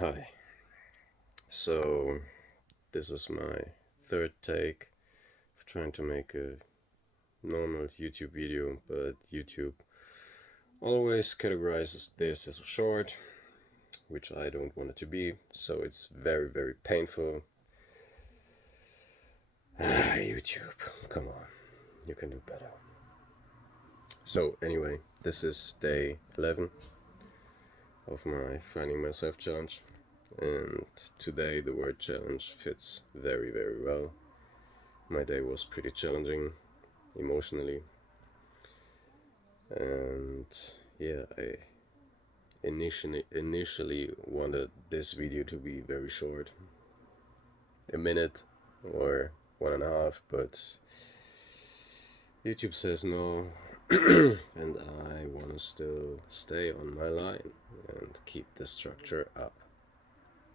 Hi. So, this is my third take of trying to make a normal YouTube video, but YouTube always categorizes this as a short, which I don't want it to be, so it's very, very painful. YouTube, come on, you can do better. So, anyway, this is day 11 of my Finding Myself challenge, and today the word challenge fits very, very well. My day was pretty challenging emotionally, and yeah, I initially wanted this video to be very short, a minute or 1.5, but YouTube says no, and I want to still stay on my line and keep the structure up.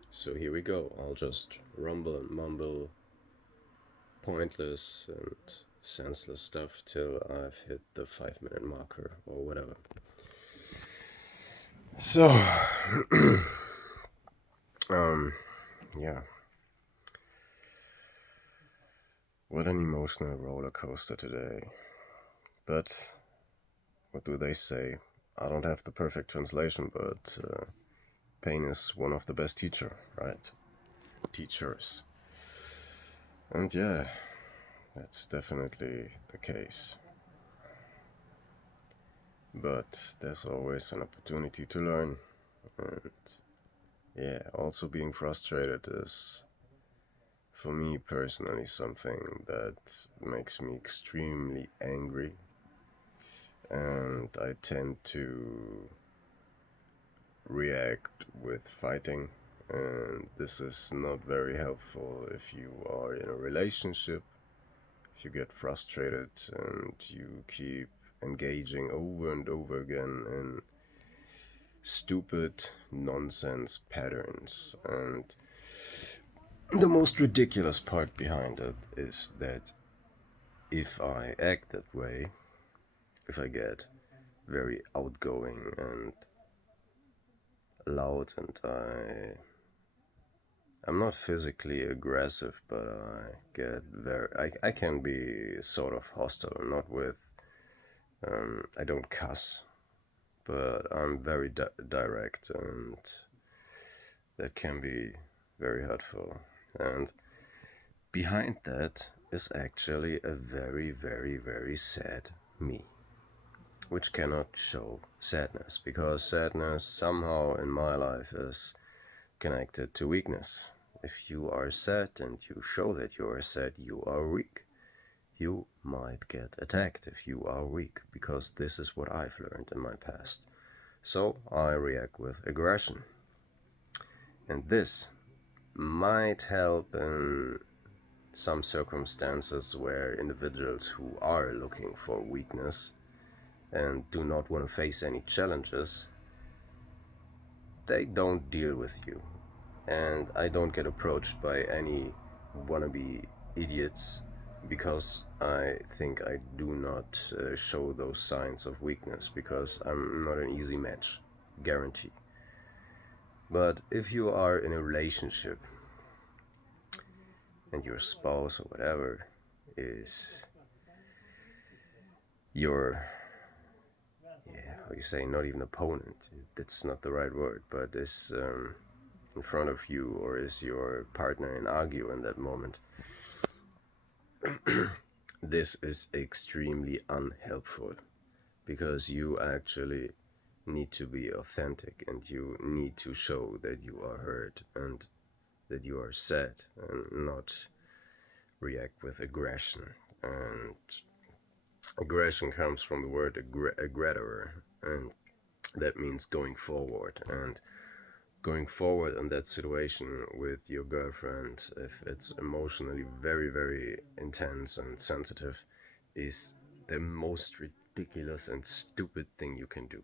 So here we go. I'll just rumble and mumble pointless and senseless stuff till I've hit the 5 minute marker or whatever. So, yeah. What an emotional roller coaster today. But what do they say? I don't have the perfect translation, but pain is one of the best right? Teachers. And yeah, that's definitely the case. But there's always an opportunity to learn. And yeah, also being frustrated is, for me personally, something that makes me extremely angry. And I tend to react with fighting, and this is not very helpful if you are in a relationship. If you get frustrated and you keep engaging over and over again in stupid nonsense patterns. And the most ridiculous part behind it is that if I act that way, if I get very outgoing and loud, and I'm not physically aggressive, but I can be sort of hostile, not with, I don't cuss, but I'm very direct, and that can be very hurtful. And behind that is actually a very, very, very sad me, which cannot show sadness, because sadness somehow in my life is connected to weakness. If you are sad and you show that you are sad, you are weak. You might get attacked if you are weak, because this is what I've learned in my past. So I react with aggression. And this might help in some circumstances where individuals who are looking for weakness and do not want to face any challenges, they don't deal with you. And I don't get approached by any wannabe idiots because I think I do not show those signs of weakness, because I'm not an easy match, guarantee. But if you are in a relationship and your spouse or whatever is your, yeah, how you say, not even opponent, that's not the right word, but is in front of you, or is your partner in argue in that moment, this is extremely unhelpful, because you actually need to be authentic, and you need to show that you are hurt and that you are sad, and not react with aggression. And aggression comes from the word aggressor, and that means going forward. And going forward in that situation with your girlfriend, if it's emotionally very, very intense and sensitive, is the most ridiculous and stupid thing you can do.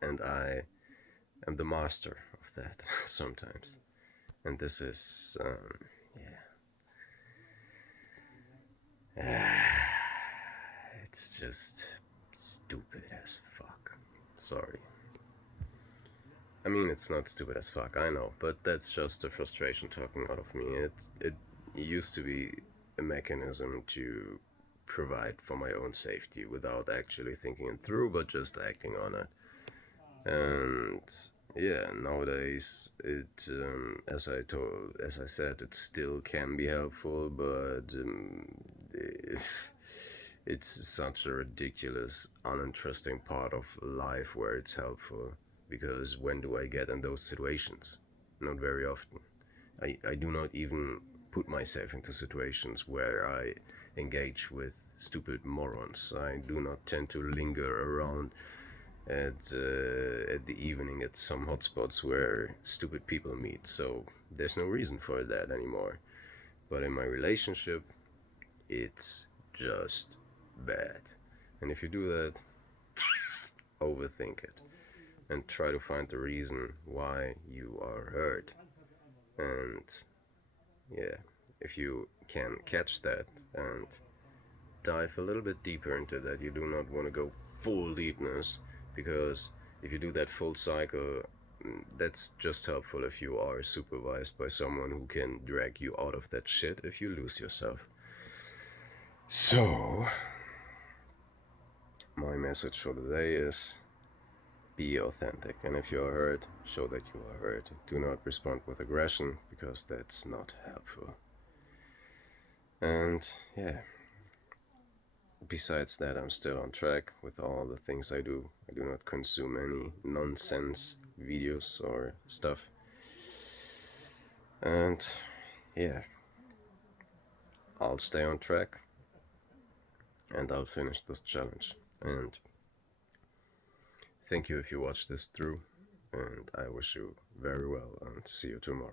And I am the master of that sometimes. And this is, yeah. It's just stupid as fuck. Sorry. I mean, it's not stupid as fuck, I know, but that's just the frustration talking out of me. It used to be a mechanism to provide for my own safety without actually thinking it through, but just acting on it. And yeah, nowadays as I said, it still can be helpful, but it's such a ridiculous, uninteresting part of life where it's helpful. Because when do I get in those situations? Not very often. I do not even put myself into situations where I engage with stupid morons. I do not tend to linger around at the evening at some hotspots where stupid people meet. So there's no reason for that anymore. But in my relationship, it's just bad. And if you do that, overthink it and try to find the reason why you are hurt. And yeah, if you can catch that and dive a little bit deeper into that, you do not want to go full deepness, because if you do that full cycle, that's just helpful if you are supervised by someone who can drag you out of that shit if you lose yourself. So, my message for the day is be authentic, and if you are hurt, show that you are hurt. Do not respond with aggression, because that's not helpful. And yeah, besides that, I'm still on track with all the things I do. I do not consume any nonsense videos or stuff. And yeah, I'll stay on track and I'll finish this challenge. And thank you if you watched this through. And I wish you very well and see you tomorrow.